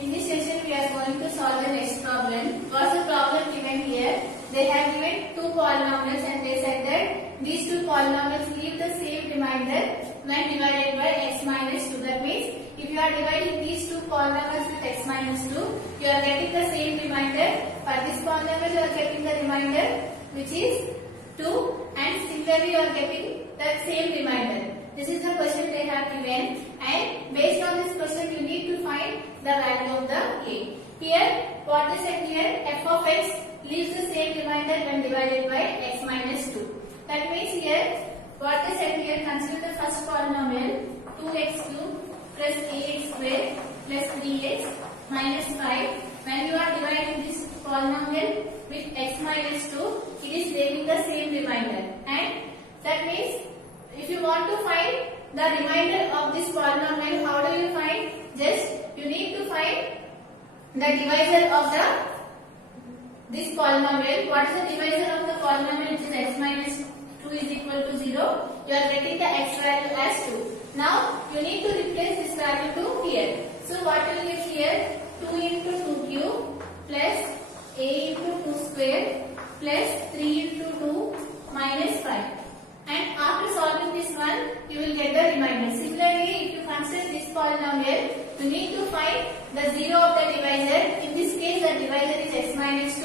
In this session, we are going to solve the next problem. What's the problem given here? They have given two polynomials and they said that these two polynomials leave the same remainder when divided by x minus 2. That means if you are dividing these two polynomials with x minus 2, you are getting the same remainder. For this polynomial, you are getting the remainder which is 2, and similarly you are getting the same remainder. This is the question they have given, and based on this question you need to find the value of the a. Here what they said here, f of x leaves the same remainder when divided by x minus 2. That means here what they said here, consider the first polynomial 2x cube plus ax square plus 3x minus 5. When you are dividing this polynomial with x minus 2, it is leaving the same remainder, and that means if you want to find the remainder of this polynomial, how do you find? Just you need to find the divisor of this polynomial. What is the divisor of the polynomial, which is x minus 2 is equal to 0? You are getting the x value as 2. Now you need to replace this value to here. So what you will get here? 2 into 2 cube plus a into 2 square plus 3 into 2 minus 5. And after solving this one, you will get the remainder. Similarly, if you consider this polynomial, you need to find the 0 of the divisor. In this case, the divisor is x minus 2.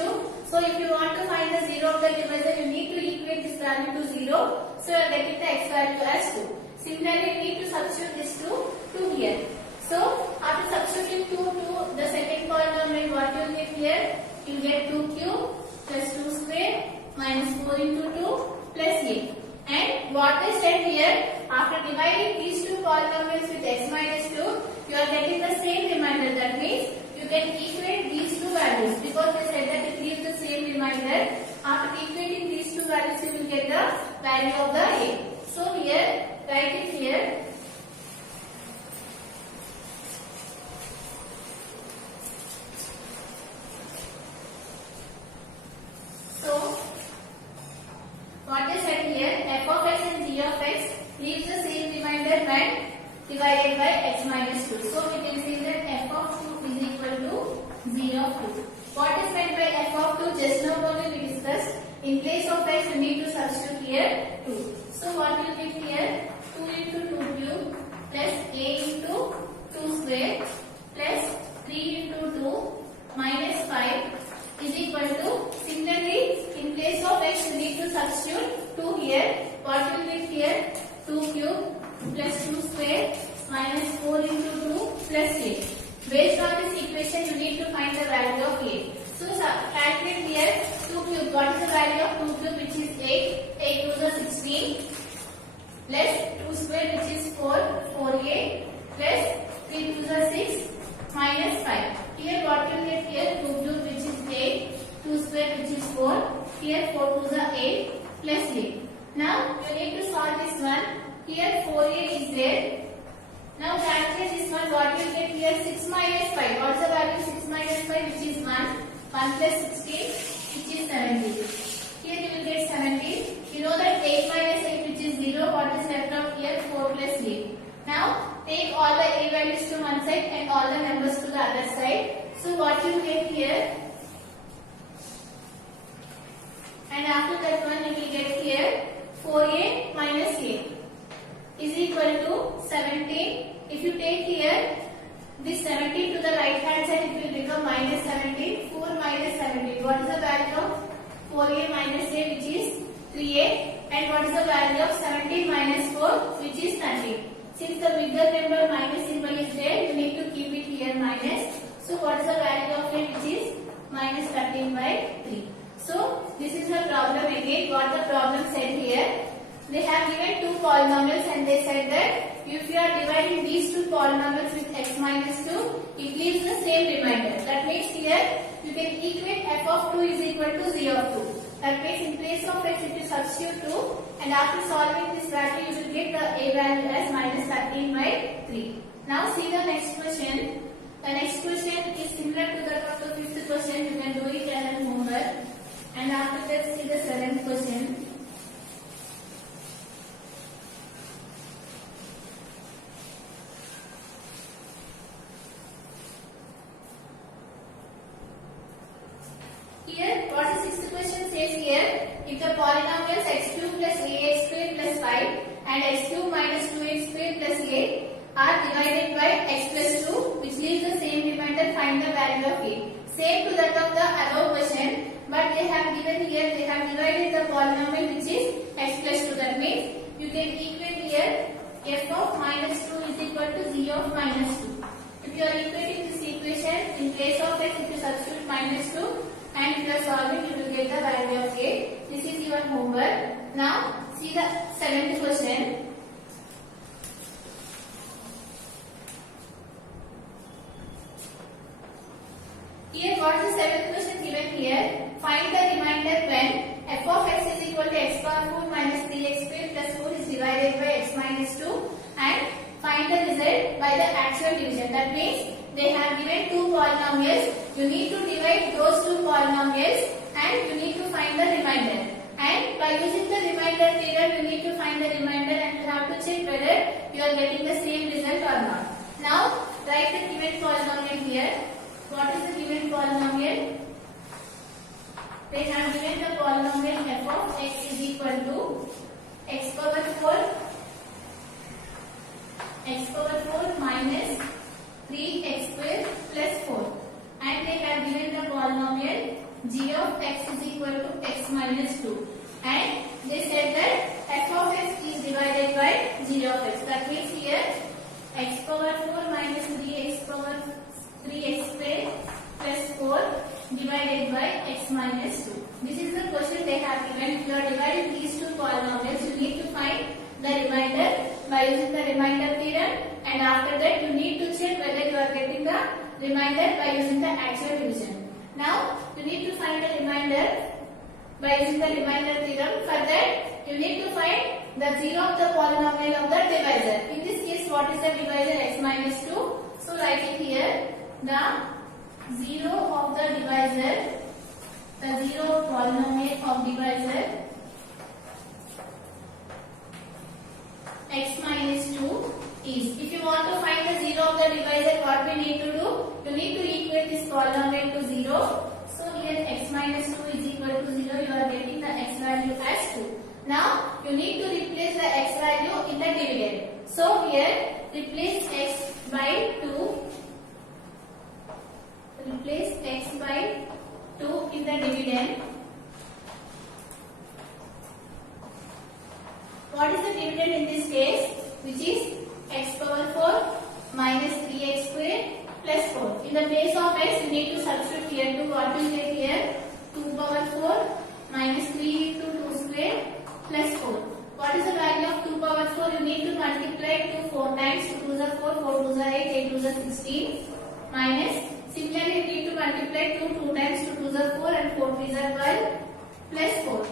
So if you want to find the 0 of the divisor, you need to equate this value to 0. So you are getting the x value as 2. Similarly, you need to substitute this to 2 here. So after substituting 2 to the second polynomial, what you will get here? You will get 2 cube plus 2 square minus 4 into 2 plus 8. And what they said here, after dividing these two polynomials with x minus 2, you are getting the same remainder. That means you can equate these two values, because they said that it leaves the same remainder. After equating these two values, you will get the value of the a. So here, write it here. What they said here, f of x and g of x leaves the same remainder when divided by x minus 2. So we can say that f of 2 is equal to g of 2. What is meant by f of 2? Just now only we discussed. In place of x, we need to substitute here 2. So what will get here? 2 into 2 cube plus a into 2 square plus 3 into 2 minus 5 is equal to, similarly in place of x you need to substitute 2 here. What will get here? 2 cube plus 2 square minus 4 into 2 plus 8. Based on this equation you need to find the value of a. So calculate here 2 cube. What is the value of 2 cube, which is 8? 8 to the 16 plus 2 square, which is 4, 4a plus 3 to the 6 minus 5. Here what you will get here? 2 cube, which is 8, 2 square, which is 4, here 4 to the 8 plus 8. Now you need to solve this one. Here 4a is there. Now calculate this one. What you will get here? 6 minus 5. What is the value of 6 minus 5? Which is 1. 1 plus 16, which is 17. Here you will get 17. You know that 8 minus 8, which is 0. What is left out here? 4 plus 8. Now take all the a values to one side and all the numbers to the other side. So what you get here, and after that one you will get here 4a minus a is equal to 17. If you take here this 17 to the right hand side, it will become minus 17. 4 minus 17. What is the value of 4a minus a, which is 3a, and what is the value of 17 minus 4, which is 13. Since the bigger number minus symbol is there, you need to keep it here minus. So what is the value of it, which is minus 13 by 3. So this is the problem again. What the problem said here, they have given two polynomials and they said that if you are dividing these two polynomials with x minus 2, it leaves the same remainder. That means here you can equate f of 2 is equal to z of 2. That means in place of x, if you substitute 2, and after solving this value, you will get the a value as minus 13 by 3. Now see the next question. The next question is similar to that of the fifth question. You can do it as an homework. And after that, see the seventh question. says here, if the polynomials x cube plus ax square plus 5 and x cube minus 2x square plus 8 are divided by x plus 2, which leaves the same remainder, find the value of a. Same to that of the above question, but they have given here, they have divided the polynomial which is x plus 2. That means you can equate here f of minus 2 is equal to g of minus 2. If you are equating this equation, in place of x, if you substitute minus 2 and if you are solving, you will get the value of a. This is your homework. Now, see the 7th question. Here, what is the 7th question given here? Find the remainder when f of x is equal to x power 4 minus 3x square plus 4 is divided by x minus 2 and find the result by the actual division. That means they have given two polynomials. You need to divide those two polynomials and you need to find the remainder. And by using the remainder theorem, you need to find the remainder and you have to check whether you are getting the same result or not. Now, write the given polynomial here. What is the given polynomial? They have given the polynomial f of x is equal to x power 4 minus 3x square plus 4, and they have given the polynomial g of x is equal to x minus 2, and they said that f of x is divided by g of x. That means here x power 4 minus 3x square plus 4 divided by x minus 2. This is the question they have given. If you are dividing these two polynomials, you need to find the remainder by using the remainder theorem, and after that you need to check whether you are getting the remainder by using the actual division. Now you need to find the remainder by using the remainder theorem. For that you need to find the zero of the polynomial of the divisor. In this case, what is the divisor? X minus 2. So write it here. The zero of the divisor, the zero polynomial of divisor x minus 2 is, if you want to find the zero of the divisor, what we need to do? You need to equate this polynomial to 0. So here x minus 2 is equal to 0. You are getting the x value as 2. Now you need to replace the x value in the dividend. So here replace x by 2. Replace x by 2 in the dividend. What is the dividend in this case? Which is x power 4 minus 3x square plus 4. In the place of x, you need to substitute here 2. What will get here? 2 power 4 minus 3 into 2 square plus 4. What is the value of 2 power 4? You need to multiply 2 4 times. 2 2s are 4, 4 2s are 8, 8 2s are 16 minus. Similarly, you need to multiply 2 2 times. 2 2s are 4 and 4 3s are 12 plus 4.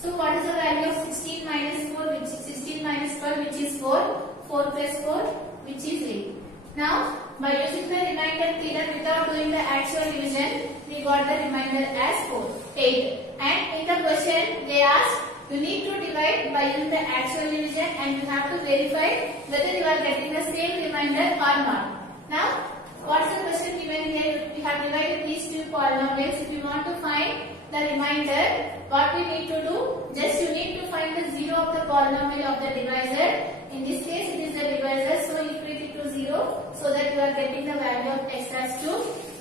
So what is the value of 16 minus 4, which is 16 minus 12, which is 4. 4 plus 4, which is 8. Now, by using the remainder theorem without doing the actual division, we got the remainder as 8. And in the question, they asked, you need to divide by using the actual division and you have to verify whether you are getting the same remainder or not. Now, what is the question given here? We have divided these two polynomials. If you want to find the remainder, what we need to do? Just you need to find the zero of the polynomial of the divisor. In this case, it is the divisor, so equate it to 0 so that you are getting the value of x as 2.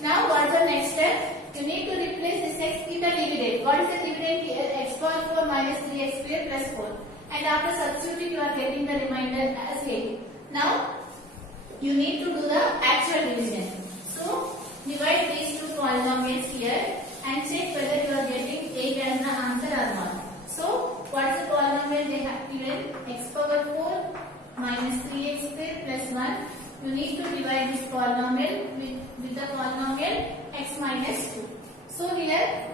Now, what is the next step? You need to replace this x in the dividend. What is the dividend here? X power 4 minus 3x square plus 4. And after substituting, you are getting the remainder as 8. Now, you need to do the actual division. So, divide these two polynomials here and check whether you are getting 8 as the answer or not. So, what is the polynomial they have given? X power 4 minus 3x square plus 1. You need to divide this polynomial with the polynomial x minus 2. So, here,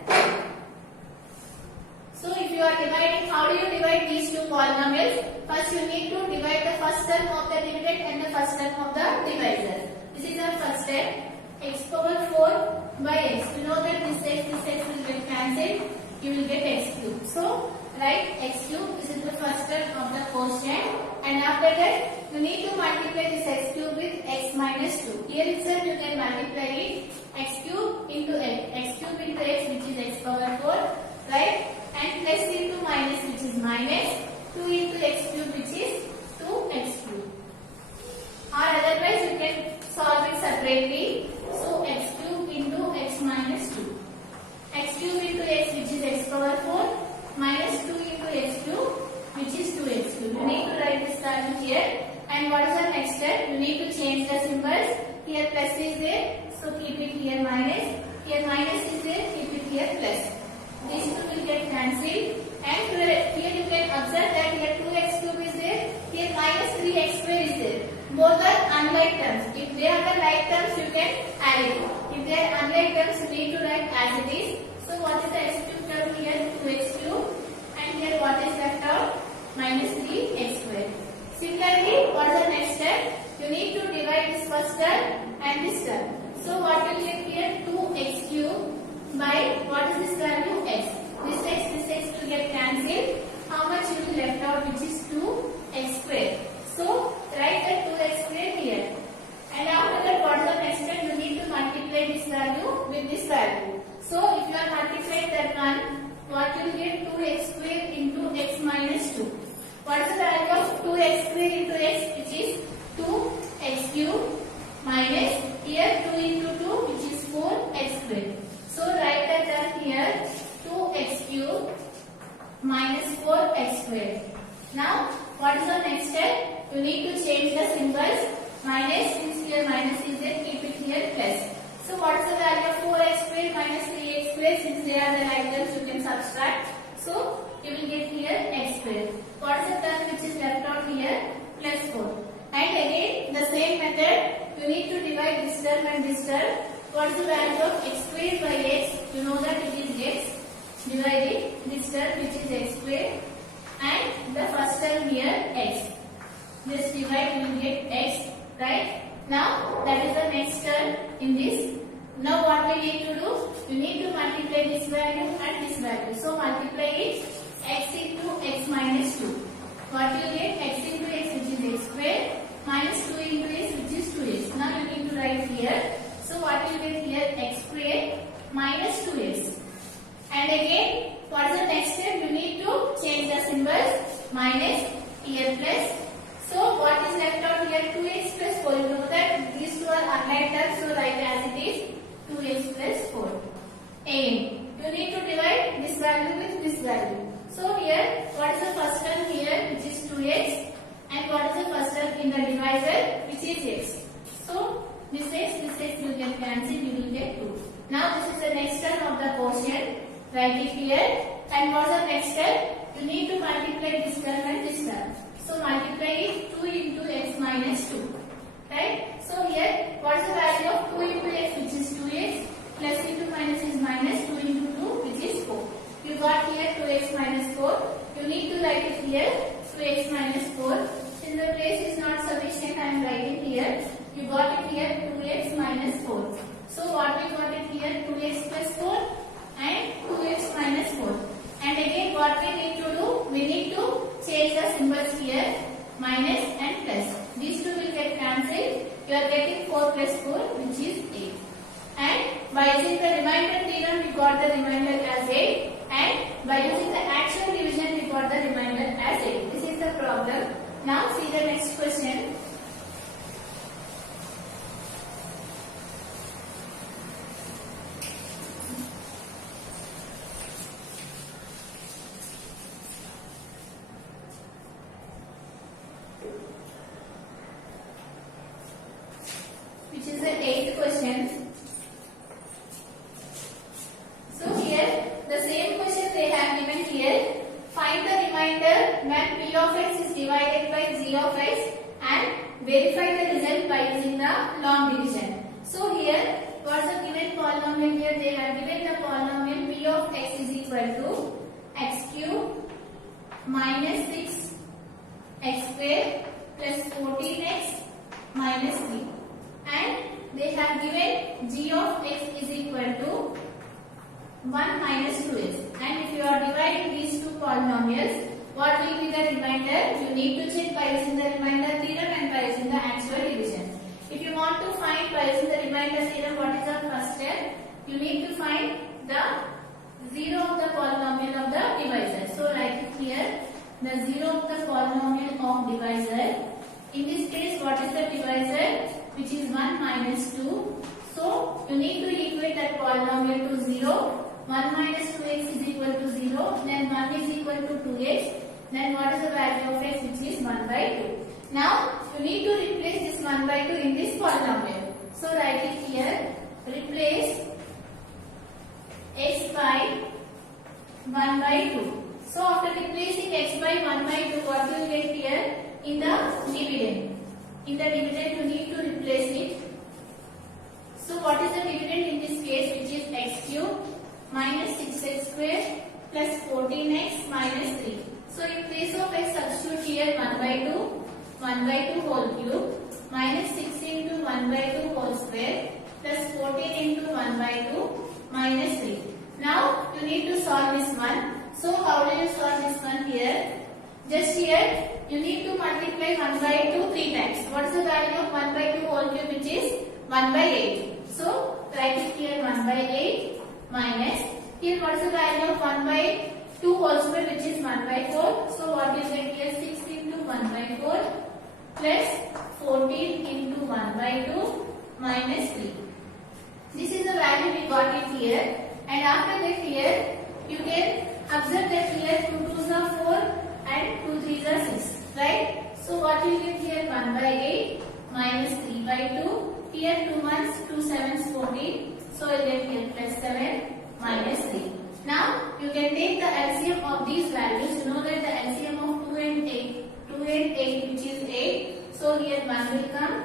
if you are dividing, how do you divide these two polynomials? First, you need to divide the first term of the dividend and the first term of the divisor. This is our first step. X power 4 by x. You know that this x will get cancelled. You will get x cube. So, write x cube. This is the first term of the quotient. And after that, you need to multiply this x cube with x minus 2. Here itself you can multiply it. X cube into x. X cube into x, which is x power 4. Right? separately. So x cube into x minus 2. X cube into x, which is x power 4, minus 2 into x cube, which is 2x cube. You need to write this value here. And what is the next step? You need to change the symbols. Here plus is there, so keep it here minus. Here minus is there, keep it here plus. These two will get cancelled. And here you can observe that here 2x cube is there, here minus 3x square is there. Both are unlike terms. If they are the like terms, you can add it. If they are unlike terms, you need to write as it is. So what is the x cube term here? 2x cube. And here what is left out? Minus 3x square. Similarly, what is the next step? You need to divide this first term and this term. So what will get here? 2x cube by what is this value? X. This x will get cancelled. How much you will left out, which is 2x square. So write the 2x square here. And after that, what is the next step? You need to multiply this value with this value. So if you are multiplying that one, what you will get? 2x square into x minus 2. What is the value of 2x square into x? Which is 2x cube minus here 2 into 2, which is 4x square. So write that term here 2x cube minus 4x square. Now what is the next step? You need to change the symbols. Minus, since here minus is there, keep it here plus. So what is the value of 4x square minus 3x square? Since they are the like terms, you can subtract. So you will get here x square. What is the term which is left out here? Plus 4. And again the same method, you need to divide this term and this term. What is the value of x square by x? You know that it is x. Dividing this term which is x square and the first term here x. Just divide, you will get x, right? Now that is the next term in this. Now what we need to do? You need to multiply this value and this value. So multiply it x into x minus 2. What you get? X into x, which is x square, minus 2 into x, which is 2x. Now you need to write here. So what you get here? X square minus 2x. And again, what is the next step? You need to change the symbols. Minus, here plus. So what is left out here? 2x plus 4. You know that these two are unlike terms, so write as it is 2x plus 4. Again, you need to divide this value with this value. So here, what is the first term here, which is 2x, and what is the first term in the divisor, which is x. So this x will get cancelled, you will get 2. Now this is the next term of the quotient. Write it here. And what is the next step? You need to multiply this term and this term. So multiply it 2 into x minus 2. Right? So here, what is the value of 2 into x, which is 2x, plus into minus is minus 2 into 2, which is 4. You got here 2x minus 4. You need to write it here 2x minus 4. Since the place is not sufficient, I am writing here. You got it here 2x minus 4. So what we got it here? 2x plus 4 and 2x minus 4. And again, what we need to do? We need to change the symbols here, minus and plus. These two will get cancelled. You are getting 4 plus 4, which is 8. And by using the remainder theorem, we got the remainder as 8. And by using the actual division, we got the remainder as 8. This is the problem. Now see the next question. Which is the 8th question. So here the same question they have given here. Find the remainder when p of x is divided by g of x and verify the result by using the long division. So here what's the given polynomial here? They have given the polynomial p of x is equal to x cube minus 6 x square plus 14x minus 3. And they have given g of x is equal to 1 minus 2x. And if you are dividing these two polynomials, what will be the remainder? You need to check by using the remainder theorem and by using the actual division. If you want to find by using the remainder theorem, what is the first step? You need to find the 0 of the polynomial of the divisor. So write it here, the 0 of the polynomial of divisor. In this case, what is the divisor? which is 1 minus 2. So you need to equate that polynomial to 0. 1 minus 2x is equal to 0. Then 1 is equal to 2x. Then what is the value of x, which is 1 by 2. Now you need to replace this 1 by 2 in this polynomial. So write it here. Replace x by 1 by 2. So after replacing x by 1 by 2, what you will get here? In the dividend. In the dividend you need to replace it. So what is the dividend in this case, which is x cube minus 6x square plus 14x minus 3. So in place of x, substitute here 1 by 2 whole cube minus 6 into 1 by 2 whole square plus 14 into 1 by 2 minus 3. Now you need to solve this one. So how do you solve this one here? Just here you need to multiply 1 by 2 3 times. What is the value of 1 by 2 whole cube, which is 1 by 8. So write it here 1 by 8 minus, here what is the value of 1 by 2 whole square, which is 1 by 4. So what is it here? 6 into 1 by 4 plus 14 into 1 by 2 minus 3. This is the value we got it here. And after that here you can observe that here 2 2s are 4 and 2 3s are 6, right? So what you get here? 1 by 8 minus 3 by 2. Here 2 1s, 2 7s, 14. So you get here plus 7 minus 3. Now you can take the LCM of these values. You know that the LCM of 2 and 8, which is 8. So here 1 will come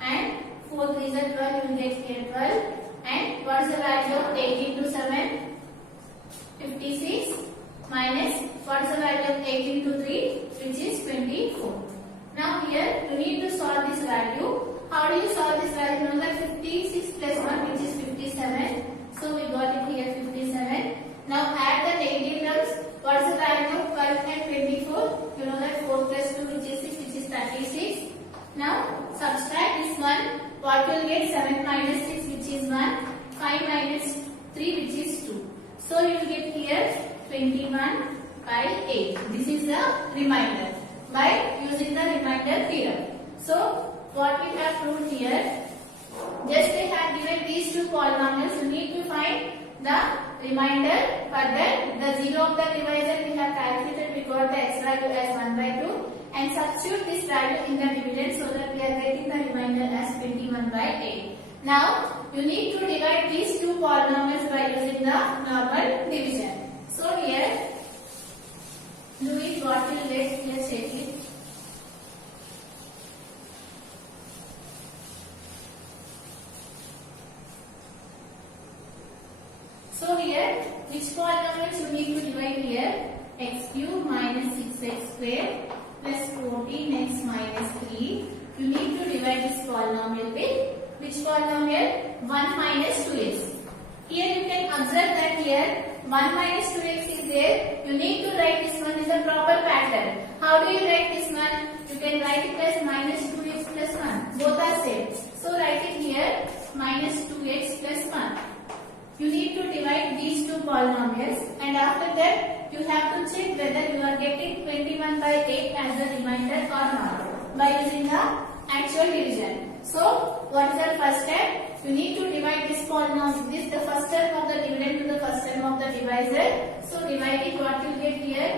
and 4 3s are 12. You will get here 12. And what is the value of 8 into 7? 56 minus what is the value of 8 into 3, which is 24. Now here you need to solve this value. How do you solve this value? Remember 56 plus 1, which is 57. So we got it here 57. Now add the negative terms. What is the value of 12 and 24? You know that 4 plus 2, which is 6, which is 36. Now subtract this one. What you will get? 7 minus 6, which is 1. 5 minus 3, which is 2. So you will get here 21 by 8. This is the remainder by using the remainder theorem. So what we have proved here, just they have given these two polynomials, you need to find the remainder. For that, the 0 of the divisor we have calculated, we got the x value as 1 by 2 and substitute this value in the dividend so that we are getting the remainder as 21 by 8. Now you need to divide these two polynomials by using the normal division. So here do it, what will get here, check it. So here which polynomials you need to divide here? X cube minus 6x square plus 14x minus 3. You need to divide this polynomial with which polynomial? 1 minus 2x. Here you can observe that here 1 minus 2x is there. You need to write this one in the proper pattern. How do you write this one? You can write it as minus 2x plus 1. Both are same. So write it here minus 2x plus 1. You need to divide these two polynomials and after that you have to check whether you are getting 21 by 8 as the remainder or not by using the actual division. So what is the first step? You need to divide this polynomial, this the first term of the dividend to the first term of the divisor. So divide it, what you will get here?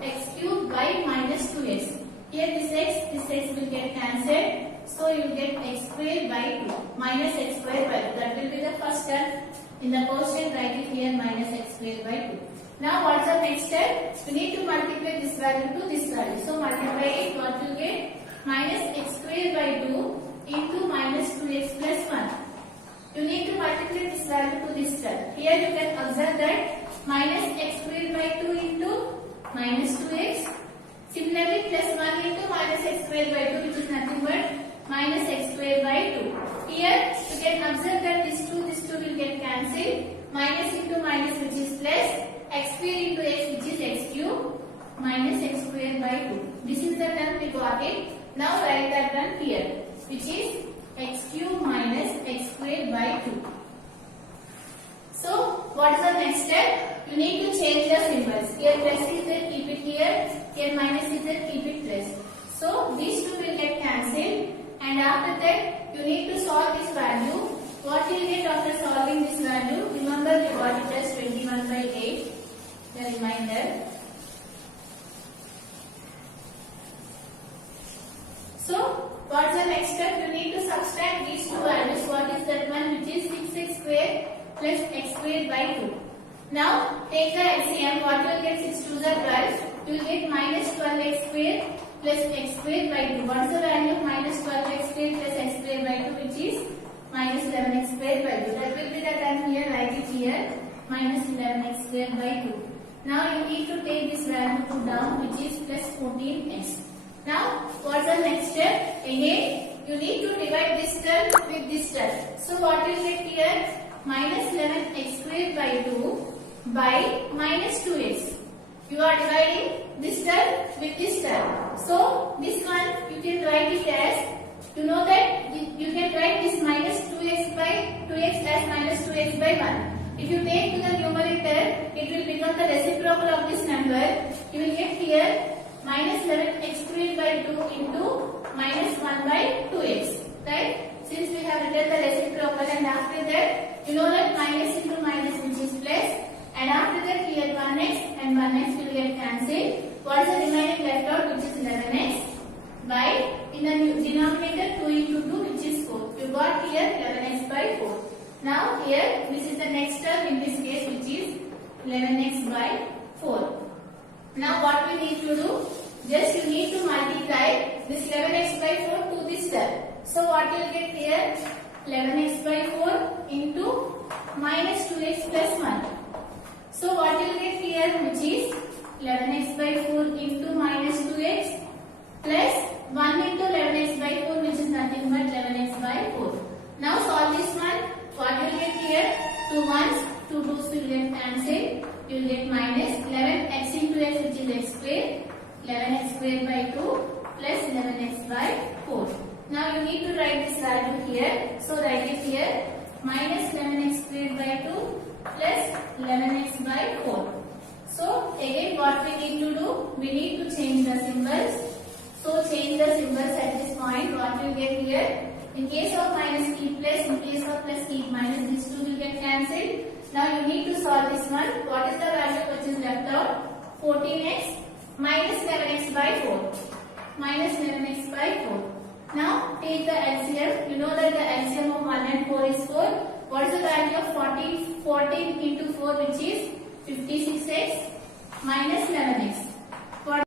X cube by minus 2x. Here this x will get cancelled. So you will get x square by 2 minus x square by 2. That will be the first term. In the quotient, write it here minus x square by 2. Now what is the next step? You need to multiply this value to this value. So multiply it, what you get? Minus x square by 2 into minus 2x plus 1. You need to multiply this value to this term. Here you can observe that minus x square by 2 into minus 2x. Similarly plus 1 into minus x square by 2, which is nothing but minus x square by 2. Here you can observe that this 2 will get cancelled. Minus into minus, which is plus, x square into x, which is x cube minus x square by 2. This is the term we got it. Now write that term here, which is x cube minus x square by 2. So what is the next step? You need to change the symbols. Here plus is there, keep it here. Here minus is there, keep it plus. So these two will get cancelled and after that you need to solve this value. What you will get after solving this value? Remember we got it as 21 by 8. The remainder. So, what's the next step? You need to subtract these two values. What is that one? Which is 6x squared plus x squared by 2. Now, take the LCM. What you will get? 6 2s are 12. You will get minus 12x squared plus x squared by 2. What is the value of minus 12x squared plus x squared by 2? Which is minus 11x squared by 2. That will be the term here. Write it here. Minus 11x squared by 2. Now, you need to take this value to down, which is plus 14x. Now, what's the next step? Again, you need to divide this term with this term. So, what you get here? Minus 11x squared by 2 by minus 2x. You are dividing this term with this term. So, this one you can write it as, you know that you can write this minus 2x by 2x as minus 2x by 1. If you take to the numerator, it will become the reciprocal of this number. You will get here minus 11x squared by 2 into minus 1 by 2x. Right? Since we have written the reciprocal, and after that, you know that minus into minus, which is plus, and after that here 1x and 1x will get cancelled. What is the remaining left out, which is 11x by, in the denominator 2 into 2, which is 4. You got here 11x by 4. Now here, this is the next term in this case, which is 11x by 4. Now what we need to do? Just you need to multiply this 11x by 4 to this term. So what you will get here? 11x by 4 into minus 2x plus 1. So what you will get here, which is 11x by 4 into minus 2x plus 1 into 11x by 4, which is nothing but 11x by 4. Now solve this one. What you will get here? 2 1s, 2 2s will get cancelled. You will get minus 11x into x, which is x squared. 11x squared by 2 plus 11x by 4. Now you need to write this value here. So write it here. Minus 11x squared by 2 plus 11x by 4. So again what we need to do? We need to change the symbols. So change the symbols at this point. What you get here? In case of minus keep plus, in case of plus keep minus, these two will get cancelled. Now you need to solve this one. What is the value which is left out? 14x minus 11x by 4. Minus 11x by 4. Now take the LCM. You know that the LCM of 1 and 4 is 4. What is the value of 14 into 4, which is 56x minus 11x.